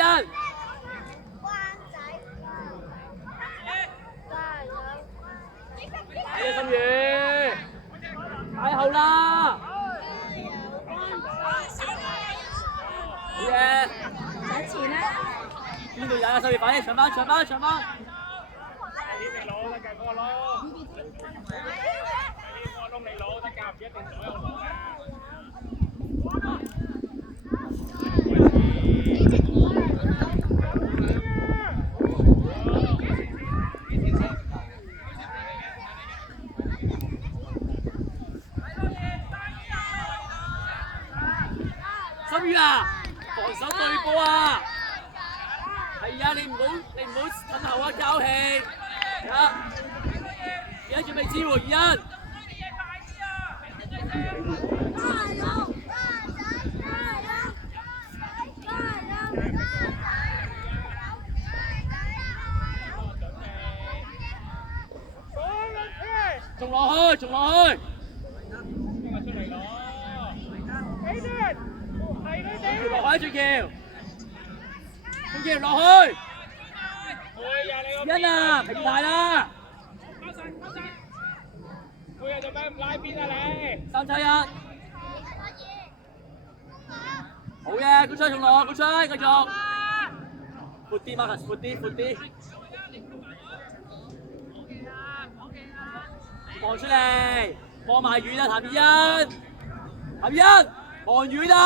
欣。係啊，心宇，太後啦！好嘢！上前啦！邊度有啊？心宇快啲上翻，上翻，上翻！你攞得㗎，嗰個窿。嗰個窿你攞得㗎，唔一定所有窿㗎。心宇啊，防守對波啊！係啊，你唔好褪後啊，交氣。啊！而家準備支援二欣。仲落去，仲落去。邊個出嚟攞？係佢哋。落去，俊橋。俊橋落去。欣啊，平大啦。佢又做咩唔拉邊啊你？3-7-1。好嘢，高吹仲落，高吹繼續。闊啲 ，Marcus，闊啲，闊啲。望出嚟，望埋遠啊，譚義欣，譚義欣，望遠啊！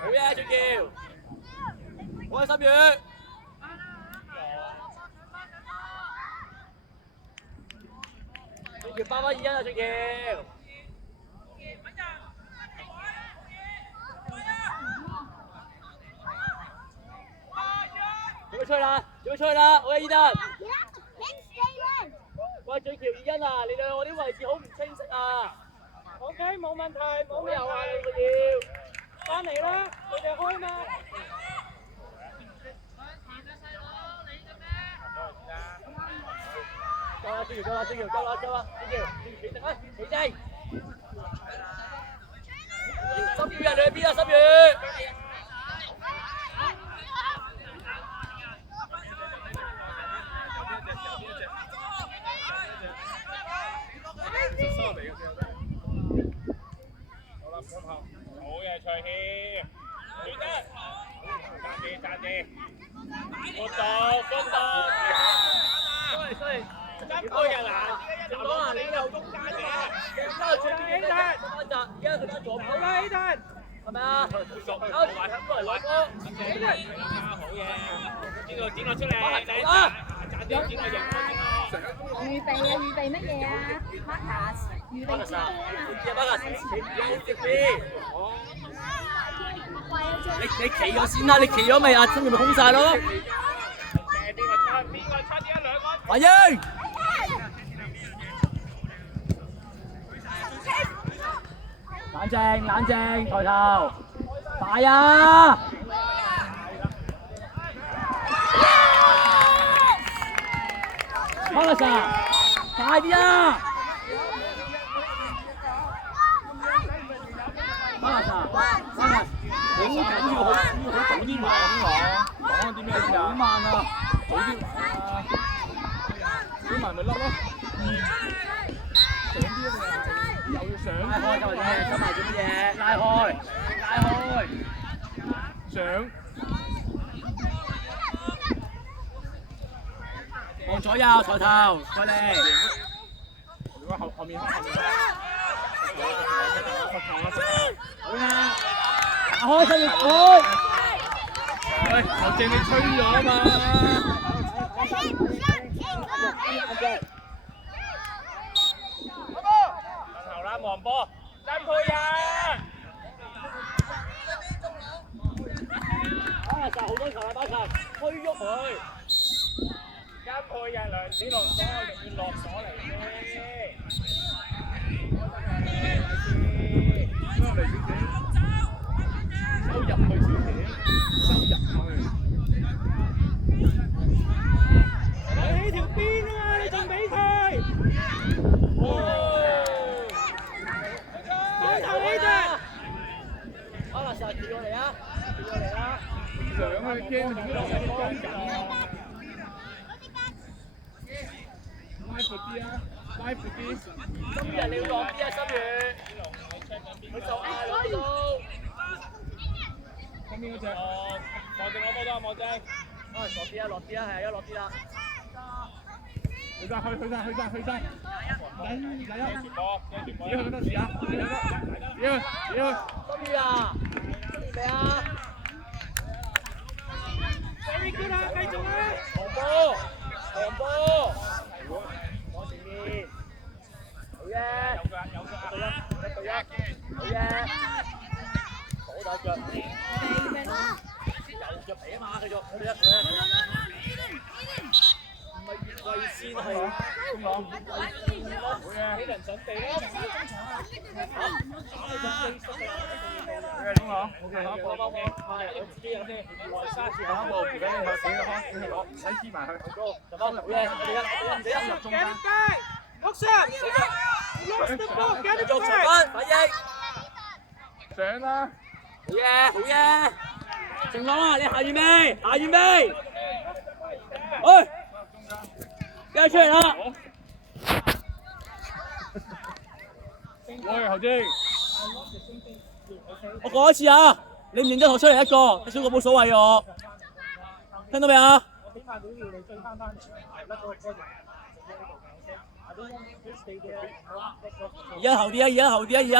好嘢，俊橋，好心宇。俊橋包翻2欣啊，俊橋。準備出去啦，準備出去啦，好嘢，伊登。喂，俊橋2欣啊，你兩個啲位置好唔清晰啊。OK，冇問題，冇有啊，你個要。翻嚟啦，佢哋開嘛。夠啦，俊橋夠啦，俊橋夠啦，夠啦，俊橋企定啊，企定。心宇啊，你去邊啊，心宇？好嘢，蔡謙，記得，讚啲，闊度，衰，真個人啊！仲講啊，你又中間嘅，都係出邊嘅，而家佢打左跑啦，係咪啊？熟，歐埋喺過嚟攞波，好嘢，剪我出嚟，你賺啲剪我入波先咯。預備啊！預備乜嘢啊 ？Marcus，預備支波啊！你企咗先啦，你企咗未啊？跟住咪空晒咯。邊個出啲一兩個？華英，冷靜冷靜，抬頭，快啊！Marcus，快啲啊！Marcus，好緊要，好早啲話咁講啲咩先啊？好慢啊，早啲小埋咪甩咯。上啲啊！又要上開就嘢，收埋做乜嘢？拉開，拉開，上。望左右，抬頭，再嚟。如果後面。好啦，打開身要開。喂，頭正你吹咗啊嘛。頭啦，望波，真配人。就好多球啊，巴球，推喐佢。真配人梁子龍哥，仲要落鎖嚟啫。收入去少少，收入去。你起條邊啊！你仲俾佢？快投呢隻！阿拉薩跳過嚟啊！跳過嚟啦！上啊！驚自己落嚟幫緊啊！拉闊啲啊！拉闊啲！心月你要落啲啊！心月，佢就嗌落到。咁邊嗰隻？望正攞波多，望正。落啲啊！落啲啊！係啊！落啲啦！去晒！去晒！去晒！去晒！嚟啊！傳波，傳波。只去得試下，只去得，只去，只去。心月啊！未啊 ？Very good 啊！繼續啊！黃波，黃波。往前面。好嘢！有腳，有腳啊！一對一，好嘢！左大腳。右腳皮啊嘛，繼續，一對一。唔係越位先係。中網。好嘢！俾人上地咯。中網。OK，下一步。自己有先。下一步，而家你去俾佢開，俾佢攞，唔使黐埋去。就翻嚟，好嘢！第一入中間。六十。繼續長分，反應。上啦！好嘢，好嘢！晴朗啊，你下完未？下完未？去，繼續出嚟啦！喂，侯晶，我講一次啊，你唔認真學出嚟一個，你少個冇所謂我。聽到未啊？而家後啲啊，而家後啲啊，而家。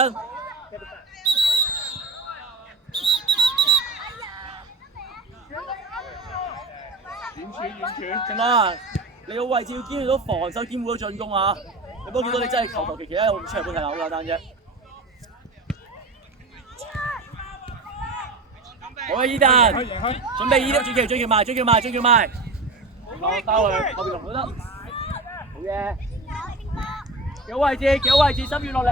晴朗啊，你個位置要兼顧到防守，兼顧到進攻啊！你唔好見到你真係求求其其喺度出嚟本係好簡單啫。好啊，伊登，準備伊登轉橋埋，轉橋埋。晴朗包佢，後邊龍都得。好嘢，幾好位置，心月落嚟。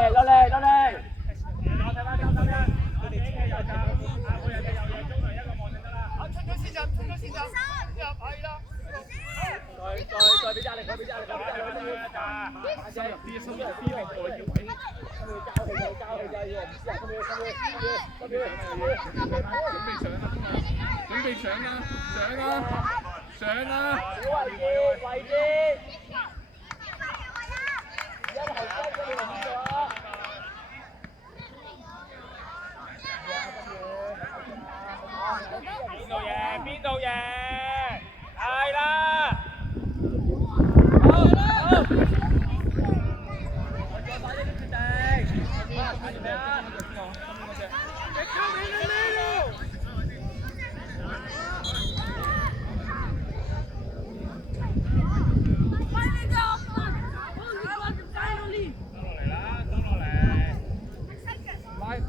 再俾壓力，收入啲，收入啲，另外要位。交氣，要唔知啊，準備上啦，上啦！位置，而家後生嗰度邊個啊？邊度贏？係啦！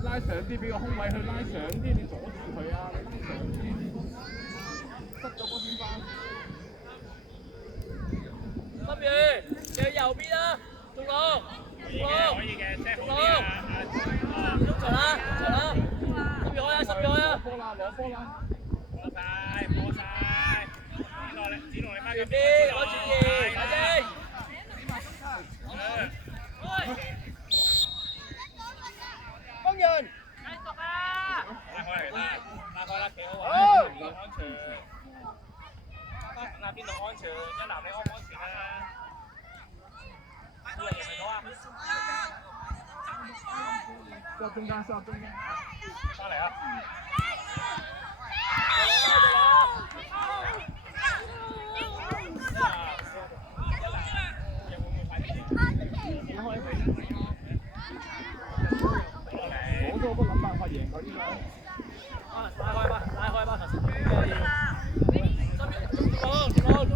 拉上啲，俾個空位去拉上啲，你阻住佢啊！你拉上啲，塞咗嗰邊翻。心月，你右邊啊，中路，可以嘅，中場啦，心月開啊，攞波啦，過晒，子龍你翻右邊攞轉移，快啲！工人，繼續啊！拉開啦，幾好啊！安全。等下邊度安全？一男你安唔安全啊？邊個贏唔到啊？收中間。翻嚟啊！我都冇諗辦法贏佢呢個。拉開吧，中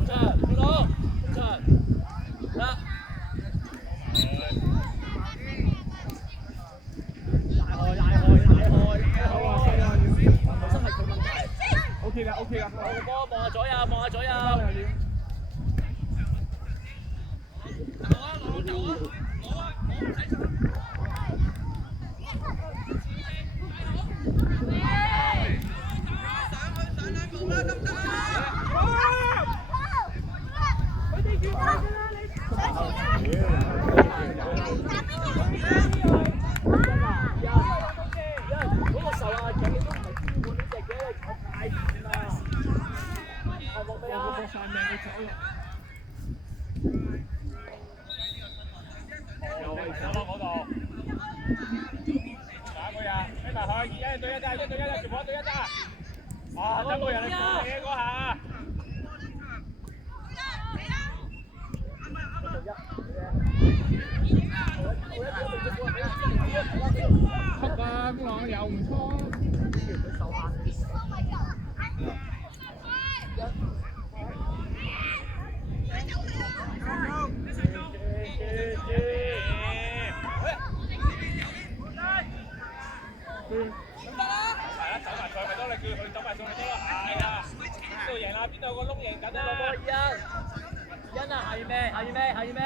場，啦。拉開，本身係佢問題。OK 啦。個波望下左右。望俾個啊！個散命佢走啦。又係走落嗰度。打佢啊！飛埋去，1對1咋，1對1咋，全部1對1咋。啊！真冇人嚟幫你嘅嗰下。出啊！公狼又唔出。走埋菜咪多，你叫佢走埋菜咪多咯。係啊，邊度贏啊？邊度有個窿贏緊啊？攞波欣啊，下月尾，下月尾，下月尾，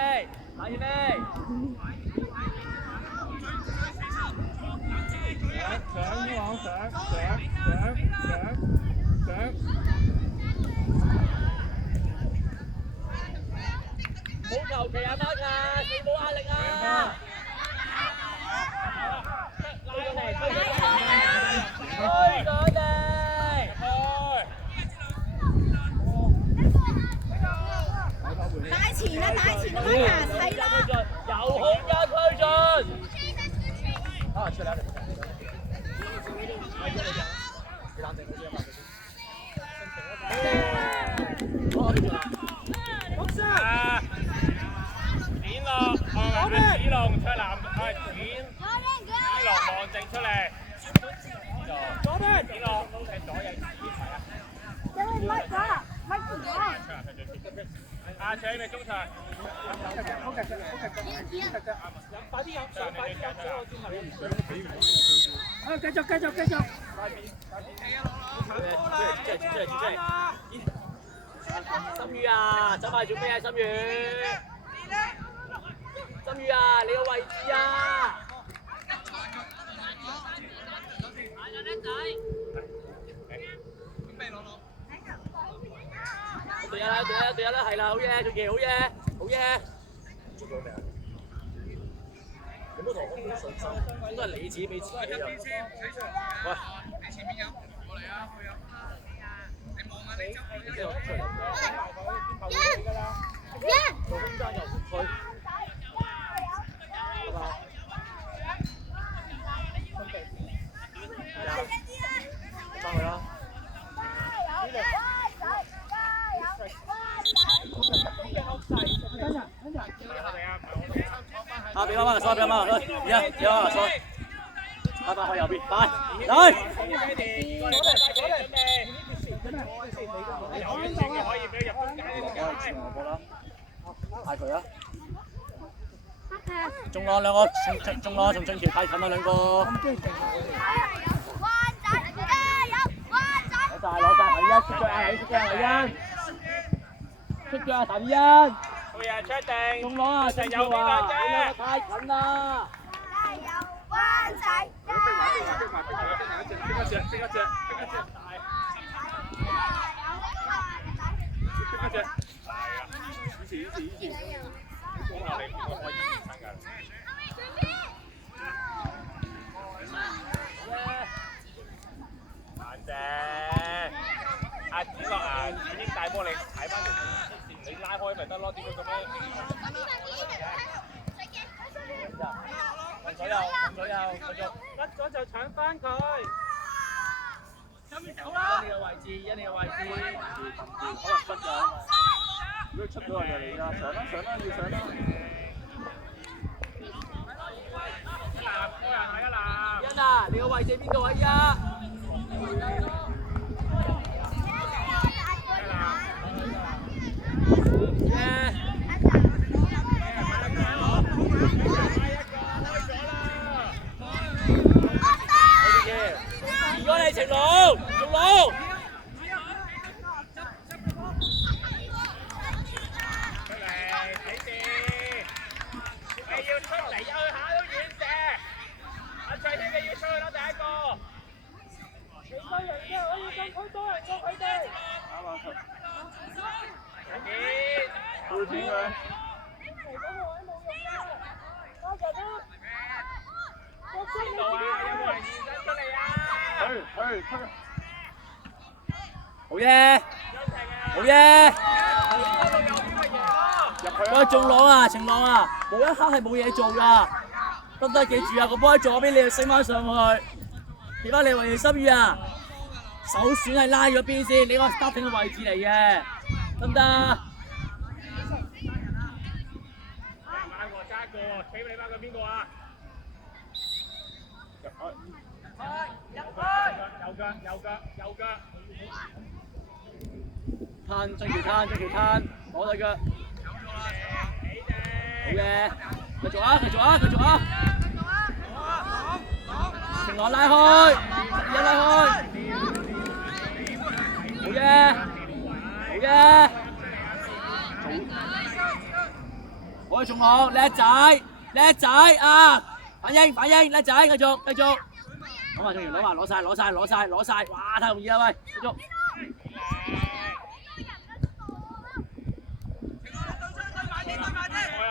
下月尾。上公狼上。唔好求其啊 ，Marcus，你冇壓力啊！推上嚟，推上嚟！大前啦，Marcus，係啦。有空間推進。啊，出嚟啦！你冷靜啲啊嘛！啊！點落，子龍出南，子龍望正出嚟。左邊，子龍踢左右乜㗎？乜嘢？阿仔咪中場。快啲飲水，快啲飲水，我轉頭你唔想俾我。啊，繼續。心宇啊，走埋做咩啊？心宇，心宇啊，你個位置啊！對啦，係啦，好嘢，做嘢，好嘢。做咗咩啊？你唔好同我冇信心，應該係你自己俾自己啊！喂，你前面有過嚟啊！你望下你周邊有出嚟，做空間又唔去，係嘛？翻去啦！啊！俾媽媽收，俾媽媽收，而家俾媽媽收。快快去右邊，快嚟！有遠程嘅可以俾佢入中間呢個啦。嗌佢啊！中攞兩個，中攞從進橋太近啦兩個。攞晒，係一出腳啊！出腳係一，出腳啊！譚欣。好嘢，出定。中攞啊！進橋啊！你兩個太近啦。阿子樂啊，已經大波你踩翻條線，你拉開咪得咯？點會咁樣？左右，繼續，甩咗就搶翻佢。走啦！一你嘅位置，可能失咗啊嘛。如果出咗就你啦，上啦，要上啦。欣啊，你個位置邊度啊？依家？如果你程路，中路。出嚟睇住，你要出嚟去下都遠射。阿最謙你要出去啦，第一個。幾多人啫？可以咁區多人過佢哋。啱啊！快啲，背片佢。邊度啊？有冇人現身出嚟啊？去！好嘢！好嘢！入去喂，仲朗啊，晴朗啊，冇一刻係冇嘢做㗎，得唔得？記住啊，個波喺左邊，你要升翻上去。而家你為心雨啊，首選係拉咗邊先，你個 starting 嘅位置嚟嘅，得唔得？揸過揸過，企你班佢邊個啊？右腳。攤將條攤，攞對腳。好嘅，繼續啊！晴朗拉開，一拉開。好嘅。好晴朗，叻仔啊！反應，叻仔，繼續。攞埋仲要攞晒，哇！太容易啦喂，繼續。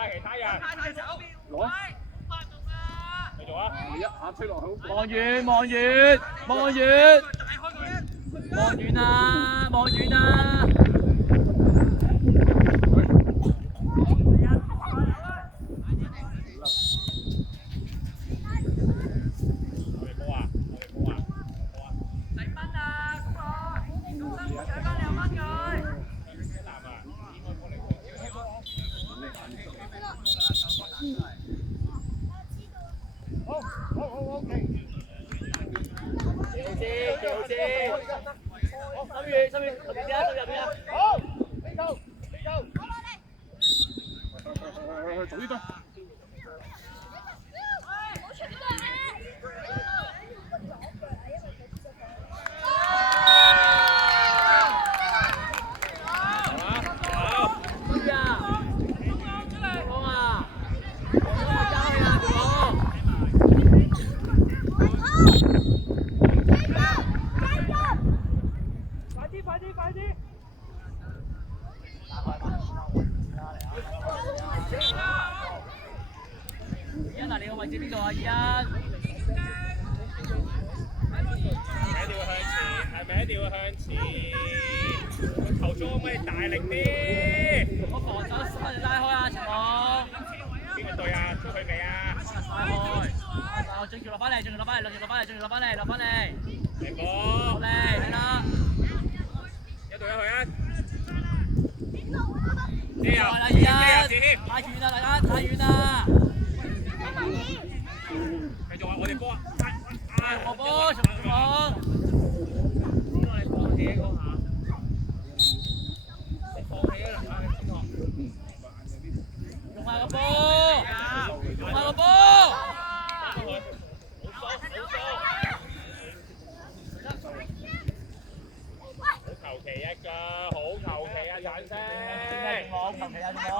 其他人攞。繼續啊！一下推落去，望遠啊！嗱，你個位置邊度啊？係咪一定要向前？球速可唔可以大力啲？我防守幫你拉開啊，晴朗。邊個隊啊？出去未啊？拉開。仲要落翻嚟。嚟波。好嚟，係啦。一隊一去啊！太遠啦，大家太遠啦。繼續啊！我哋波啊！我波，晴朗。邊個你放棄嗰下？你放棄啊！先學。用下個波。好求其一個，好求其啊！眼聲。求其啊，晴朗。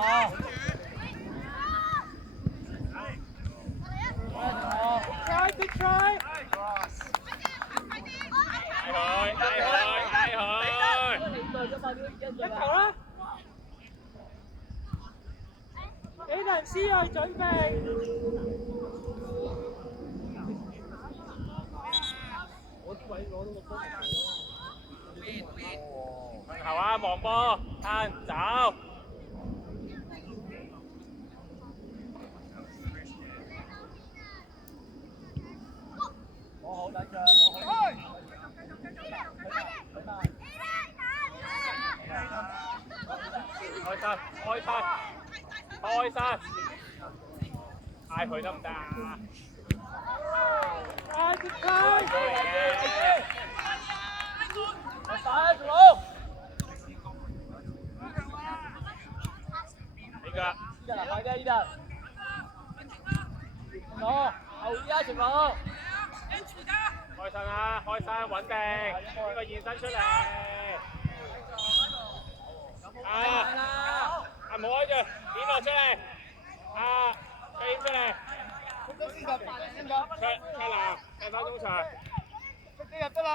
Good try。嗌佢。一球啦！俾人師去準備。向後啊，望波，攤走。好等着，開心，嗌佢得唔得啊？快啲開！打住佬！呢個依家快啲，依家。攞後啲啊，晴朗。開心啊，開心穩定，呢個現身出嚟。唔好開住，點落出嚟。飛出嚟。出籃，踢翻中場。入得啦！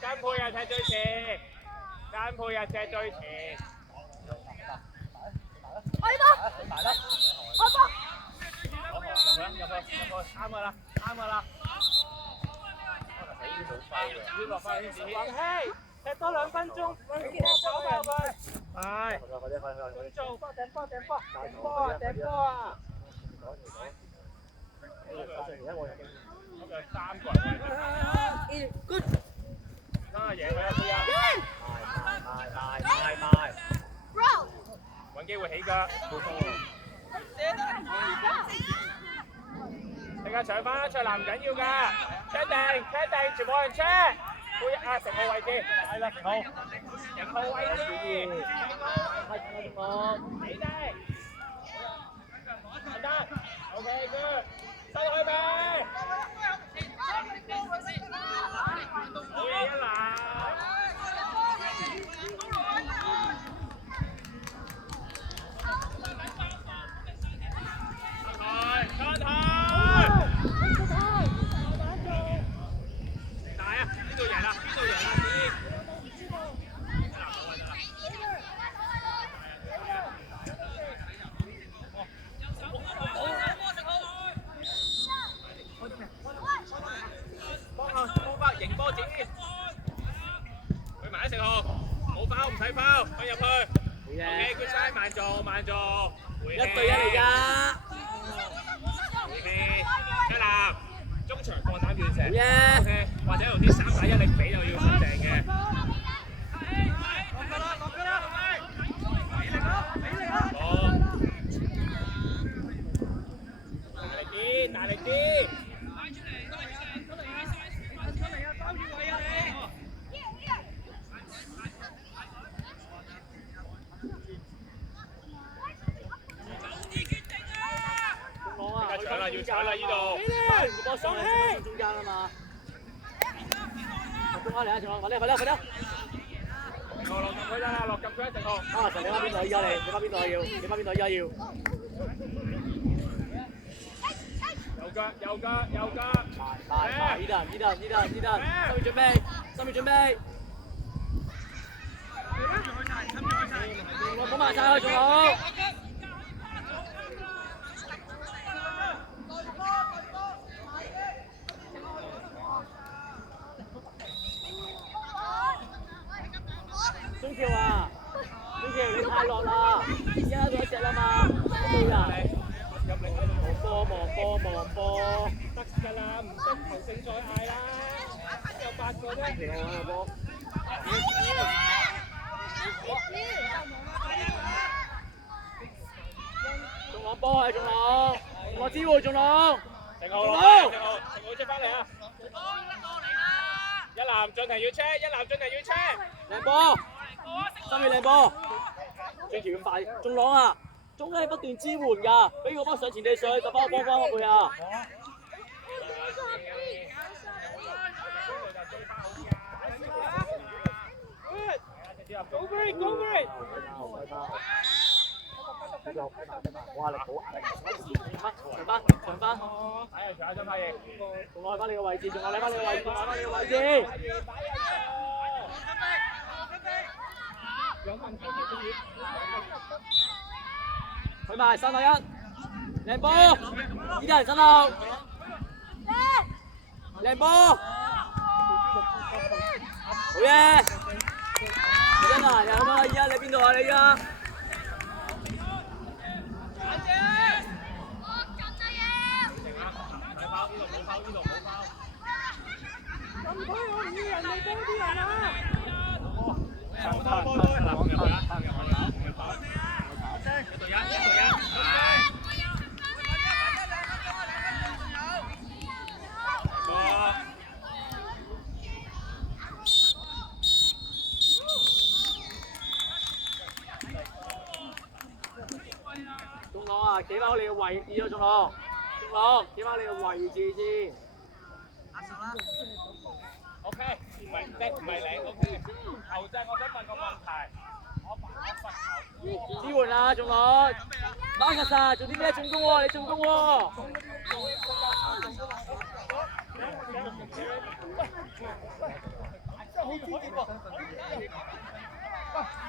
跟配啊，踢最前。跟配啊，踢最前。開波！開波！入去，啱噶啦。要落翻先至。踢多2分鐘，跑爆佢。係。做掟波啊！3個人。Good。啊，贏佢啦，佢啊！賣。揾機會起腳。即刻搶翻，卓南唔緊要㗎，車定，全部人車。背啊，成號位置，係啦，成號位置，起低，得 ，OK good， 收開未？好嘢一籃。上台。大啊！邊度贏啦？幫翻贏波子，去埋一成號，冇包唔使包，放入去。OK， good try， 慢做，1對1嚟㗎。一籃，中場放膽完成。好 OK， 或者用啲3打1你比就要實淨嘅。好，大力啲。要搶啦！呢度，我上去中間啊嘛。中間嚟啊！仲快啲！落禁區得啦，落禁區一定好。啊！你翻邊度？依家你翻邊度要？依家要？右腳。快！呢度，心理準備。我慢晒佢仲好。中橋啊！你太落啦，而家嗰隻啦嘛，冇啊！忙波，得㗎啦，唔得求勝再嗌啦，有8個啫。波。仲攞波啊！仲攞，我知喎，仲攞。成號出翻嚟啊！一籃進係要車，靚波，心理靚波，中橋咁快，仲朗啊，中間係不斷支援㗎，俾我幫上前地水，就幫我佢啊！Go green！ 哇！力好壓力，長翻，睇下長真派嘢，仲攞翻你個位置，去埋3對1，靚波，依家人身後，靚波，好嘢！真啊，有冇啊？依家你邊度啊？你啊？唔該，我唔要人哋多啲人啊！仲朗啊，企翻你嘅位置啊！仲朗，企翻你嘅位置先。OK， 唔係你 ，OK。球證，我想問個問題，我罰球。支援啊，仲朗，馬克薩做啲咩進攻喎？你進攻喎。